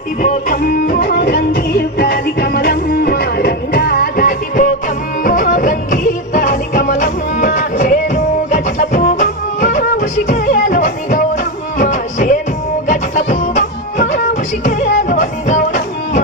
దాటిపోకమ్మో గంగి తాలి కమలమ్మ గంగా దాటిపోకమ్మో గంగి తాలి కమలమ్మ చేను గట్ల పూవమ్మ ఉషికేలోని గౌరమ్మ చేను గట్ల పూవమ్మ ఉషికేలోని గౌరమ్మ